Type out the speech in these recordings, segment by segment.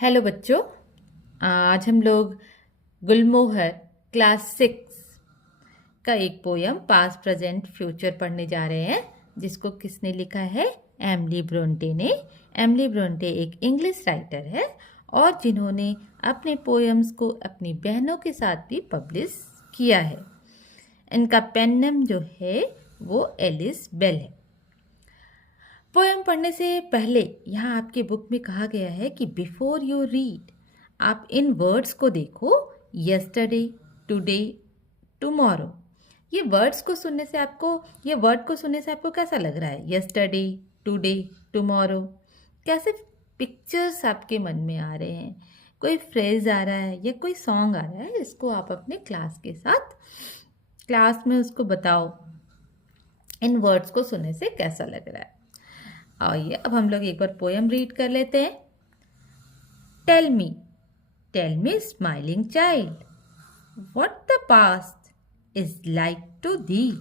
Hello बच्चों। आज हम लोग गुलमोहर क्लास 6 का एक पोयम पास्ट प्रेजेंट फ्यूचर पढ़ने जा रहे हैं, जिसको किसने लिखा है? एमिली ब्रोंटे ने। एमिली ब्रोंटे एक इंग्लिश राइटर है और जिन्होंने अपने पोयम्स को अपनी बहनों के साथ भी पब्लिश किया है। इनका पेन नेम जो है वो एलिस बेल है। पोएम पढ़ने से पहले यहाँ आपके बुक में कहा गया है कि बिफोर यू रीड आप इन वर्ड्स को देखो, यस्टरडे, टुडे, टुमारो। ये वर्ड को सुनने से आपको कैसा लग रहा है? यस्टरडे, टुडे, टुमारो, कैसे पिक्चर्स आपके मन में आ रहे हैं? कोई फ्रेज आ रहा है या कोई सॉन्ग आ रहा है? इसको आप अपने क्लास में उसको बताओ, इन वर्ड्स को सुनने से कैसा लग रहा है। आइए अब हम लोग एक बार पोएम रीड कर लेते हैं। Tell me smiling child, what the past is like to thee,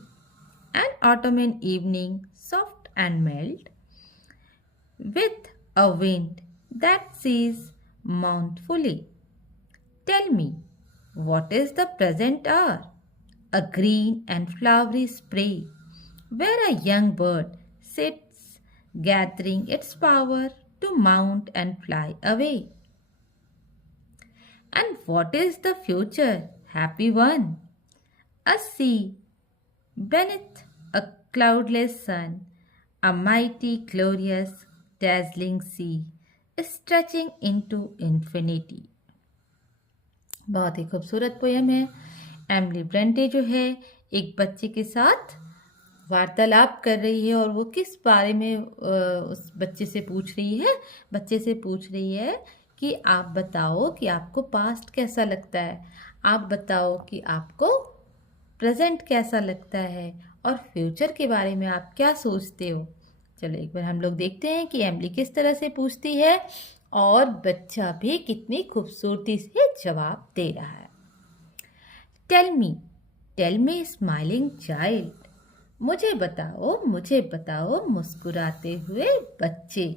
an autumn evening soft and mild, with a wind that sees mournfully. Tell me, what is the present hour? A green and flowery spray, where a young bird sits gathering its power to mount and fly away. And what is the future, happy one? A sea beneath a cloudless sun, a mighty, glorious, dazzling sea, stretching into infinity. बहुत ही खूबसूरत poem है। Emily Bronte जो है एक बच्चे के साथ वार्तालाप कर रही है और वो किस बारे में उस बच्चे से पूछ रही है कि आप बताओ कि आपको पास्ट कैसा लगता है, आप बताओ कि आपको प्रेजेंट कैसा लगता है और फ्यूचर के बारे में आप क्या सोचते हो। चलो एक बार हम लोग देखते हैं कि एमिली किस तरह से पूछती है और बच्चा भी कितनी खूबसूरती से जवाब दे रहा है। टेल मी स्माइलिंग चाइल्ड, मुझे बताओ मुस्कुराते हुए बच्चे।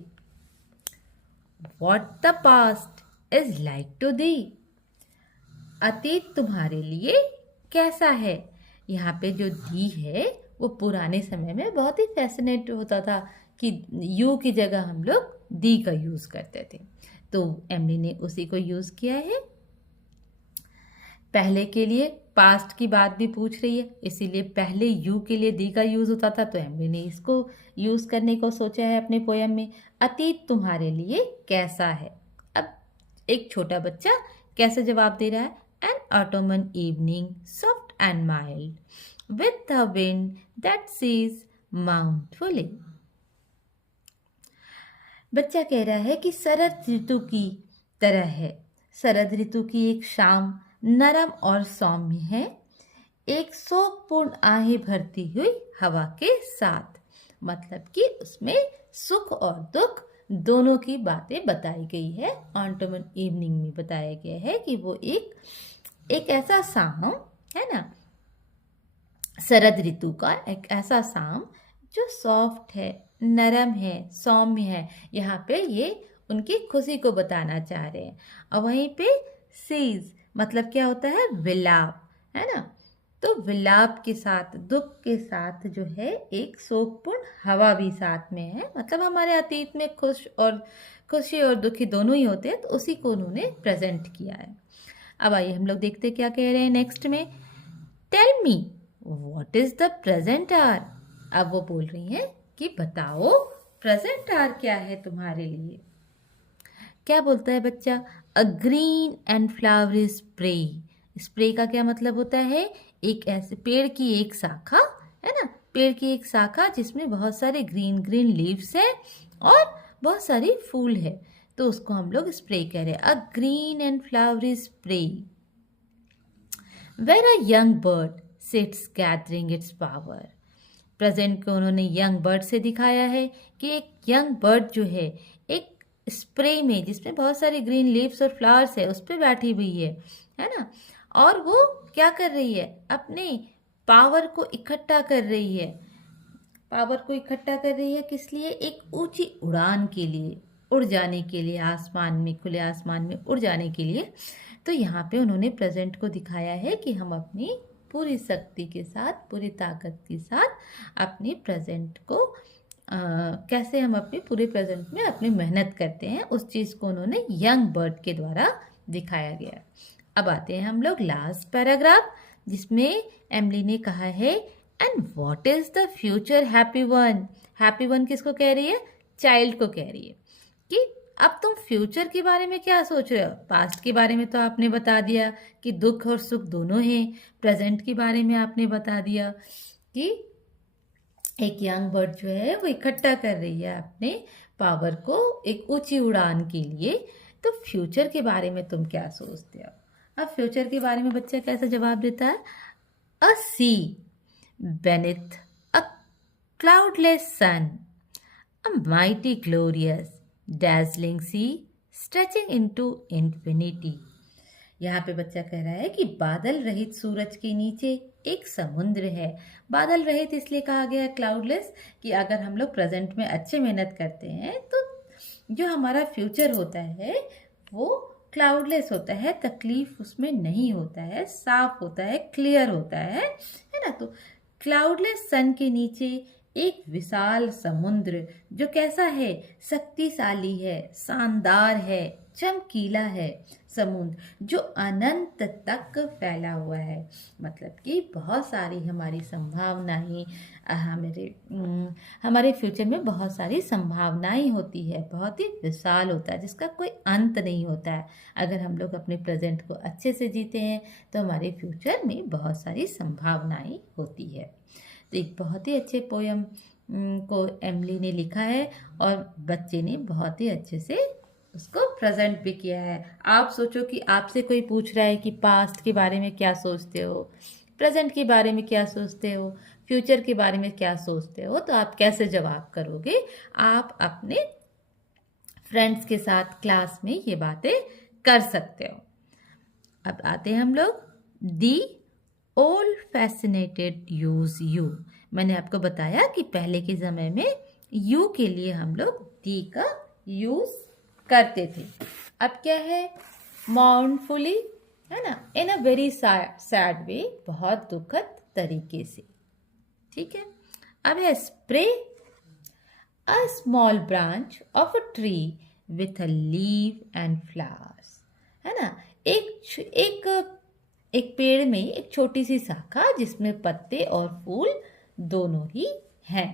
What the past is like to thee, अतीत तुम्हारे लिए कैसा है। यहाँ पे जो दी है वो पुराने समय में बहुत ही फैसिनेट होता था कि यू की जगह हम लोग दी का यूज करते थे, तो एमिली ने उसी को यूज किया है। पहले के लिए पास्ट की बात भी पूछ रही है, इसीलिए पहले यू के लिए दी का यूज होता था, तो एमिली ने इसको यूज करने को सोचा है अपने पोयम में। अतीत तुम्हारे लिए कैसा है। अब एक छोटा बच्चा कैसे जवाब दे रहा है? An autumn evening soft and mild with the wind that sighs mournfully. बच्चा कह रहा है कि शरद ऋतु की तरह है। शरद ऋतु की एक शाम नरम और सौम्य है, एक शोकपूर्ण आहें भरती हुई हवा के साथ। मतलब कि उसमें सुख और दुख दोनों की बातें बताई गई है। ऑटोमन इवनिंग में बताया गया है कि वो एक ऐसा शाम है ना, शरद ऋतु का एक ऐसा शाम जो सॉफ्ट है, नरम है, सौम्य है। यहाँ पे ये उनकी खुशी को बताना चाह रहे हैं। और वहीं पे सीज मतलब क्या होता है? विलाप, है ना। तो विलाप के साथ, दुख के साथ जो है एक शोकपूर्ण हवा भी साथ में है। मतलब हमारे अतीत में खुशी और दुखी दोनों ही होते हैं, तो उसी को उन्होंने प्रेजेंट किया है। अब आइए हम लोग देखते क्या कह रहे हैं नेक्स्ट में। Tell me what is the present hour. अब वो बोल रही हैं कि बताओ प्रेजेंट आवर क्या है तुम्हारे लिए। क्या बोलता है बच्चा? A green and flowery spray. Spray का क्या मतलब होता है? एक ऐसे पेड़ की एक शाखा, है ना, पेड़ की एक शाखा जिसमें बहुत सारे ग्रीन ग्रीन लीव्स है और बहुत सारी फूल है, तो उसको हम लोग स्प्रे कह रहे हैं। A green and flowery spray where a young bird sits gathering its power. Present को उन्होंने यंग बर्ड से दिखाया है कि एक यंग बर्ड जो है एक स्प्रे में, जिसमें बहुत सारे ग्रीन लीव्स और फ्लावर्स है, उस पर बैठी हुई है ना। और वो क्या कर रही है? अपने पावर को इकट्ठा कर रही है। किस लिए? एक ऊंची उड़ान के लिए। उड़ जाने के लिए, आसमान में, खुले आसमान में उड़ जाने के लिए। तो यहाँ पे उन्होंने प्रेजेंट को दिखाया है कि हम अपनी पूरी शक्ति के साथ, पूरी ताकत के साथ अपनी प्रेजेंट को कैसे हम अपने पूरे प्रेजेंट में अपनी मेहनत करते हैं, उस चीज़ को उन्होंने यंग बर्ड के द्वारा दिखाया गया। अब आते हैं हम लोग लास्ट पैराग्राफ, जिसमें एमली ने कहा है, and what is the future happy one. Happy one किसको कह रही है? चाइल्ड को कह रही है कि अब तुम फ्यूचर के बारे में क्या सोच रहे हो। पास्ट के बारे में तो आपने बता दिया कि दुख और सुख दोनों हैं। प्रेजेंट के बारे में आपने बता दिया कि एक यंग बर्ड जो है वो इकट्ठा कर रही है अपने पावर को एक ऊंची उड़ान के लिए। तो फ्यूचर के बारे में तुम क्या सोचते हो? अब फ्यूचर के बारे में बच्चा कैसे जवाब देता है? अ सी beneath a cloudless sun, a mighty glorious dazzling sea stretching into infinity। यहाँ पे बच्चा कह रहा है कि बादल रहित सूरज के नीचे एक समुद्र है। बादल रहित इसलिए कहा गया है क्लाउडलेस कि अगर हम लोग प्रेजेंट में अच्छे मेहनत करते हैं तो जो हमारा फ्यूचर होता है वो क्लाउडलेस होता है, तकलीफ उसमें नहीं होता है, साफ होता है, क्लियर होता है ना। तो क्लाउडलेस सन के नीचे एक विशाल समुद्र जो कैसा है? शक्तिशाली है, शानदार है, चमकीला है। समुद्र जो अनंत तक फैला हुआ है, मतलब कि बहुत सारी हमारी संभावनाएं, हमारे फ्यूचर में बहुत सारी संभावनाएं होती है, बहुत ही विशाल होता है जिसका कोई अंत नहीं होता है। अगर हम लोग अपने प्रेजेंट को अच्छे से जीते हैं तो हमारे फ्यूचर में बहुत सारी संभावनाएं होती है। तो एक बहुत ही अच्छे पोयम को एमली ने लिखा है और बच्चे ने बहुत ही अच्छे से उसको प्रेजेंट भी किया है। आप सोचो कि आपसे कोई पूछ रहा है कि पास्ट के बारे में क्या सोचते हो, प्रेजेंट के बारे में क्या सोचते हो, फ्यूचर के बारे में क्या सोचते हो, तो आप कैसे जवाब करोगे? आप अपने फ्रेंड्स के साथ क्लास में ये बातें कर सकते हो। अब आते हैं हम लोग the old fascinated use you. मैंने आपको बताया कि पहले के समय में यू के लिए हम लोग दी का यूज करते थे। अब क्या है? माउंटफुली, है ना, इन अ वेरी सैड वे, बहुत दुखद तरीके से। ठीक है। अब है spray, a small branch of a tree with a leave and flowers, है ना। एक पेड़ में एक छोटी सी शाखा जिसमें पत्ते और फूल दोनों ही हैं।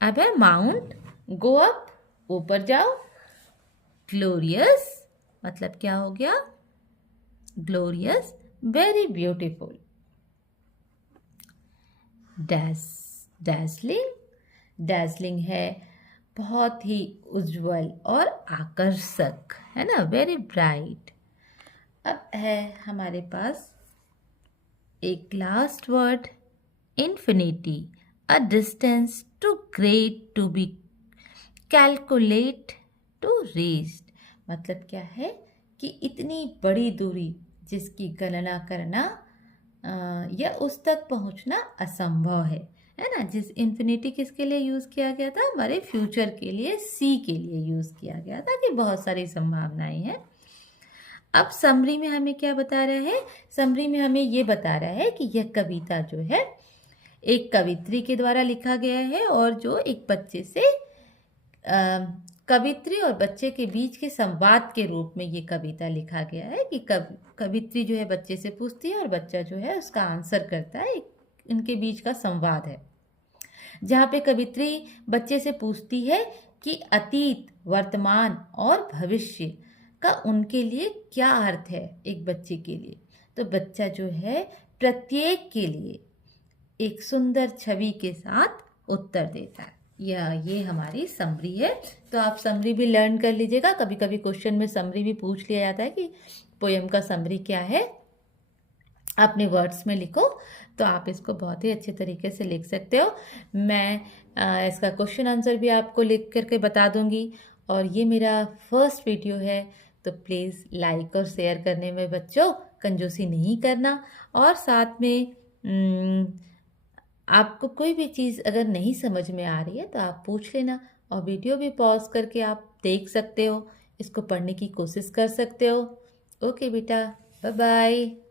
अब है माउंट, गो अप, ऊपर जाओ। ग्लोरियस मतलब क्या हो गया? Glorious, very beautiful. Dazzling, dazzling है बहुत ही उज्जवल और आकर्षक, है ना, वेरी ब्राइट। अब है हमारे पास एक last word, infinity, a distance too great to be calculate to reached. मतलब क्या है कि इतनी बड़ी दूरी जिसकी गणना करना या उस तक पहुंचना असंभव है ना। जिस इन्फिनिटी किसके लिए यूज़ किया गया था? हमारे फ्यूचर के लिए, सी के लिए यूज़ किया गया था कि बहुत सारी संभावनाएं हैं। अब समरी में हमें क्या बता रहा है? समरी में हमें ये बता रहा है कि यह कविता जो है एक कवित्री के द्वारा लिखा गया है और जो एक बच्चे से कवित्री और बच्चे के बीच के संवाद के रूप में ये कविता लिखा गया है कि कवित्री जो है बच्चे से पूछती है और बच्चा जो है उसका आंसर करता है। इनके बीच का संवाद है जहाँ पे कवित्री बच्चे से पूछती है कि अतीत, वर्तमान और भविष्य का उनके लिए क्या अर्थ है एक बच्चे के लिए। तो बच्चा जो है प्रत्येक के लिए एक सुंदर छवि के साथ उत्तर देता है। ये हमारी समरी है। तो आप समरी भी लर्न कर लीजिएगा। कभी कभी क्वेश्चन में समरी भी पूछ लिया जाता है कि पोयम का समरी क्या है, अपने वर्ड्स में लिखो। तो आप इसको बहुत ही अच्छे तरीके से लिख सकते हो। मैं इसका क्वेश्चन आंसर भी आपको लिख करके बता दूंगी। और ये मेरा फर्स्ट वीडियो है, तो प्लीज़ लाइक और शेयर करने में बच्चों कंजूसी नहीं करना। और साथ में आपको कोई भी चीज़ अगर नहीं समझ में आ रही है तो आप पूछ लेना और वीडियो भी पॉज करके आप देख सकते हो, इसको पढ़ने की कोशिश कर सकते हो। ओके बेटा, बाय बाय।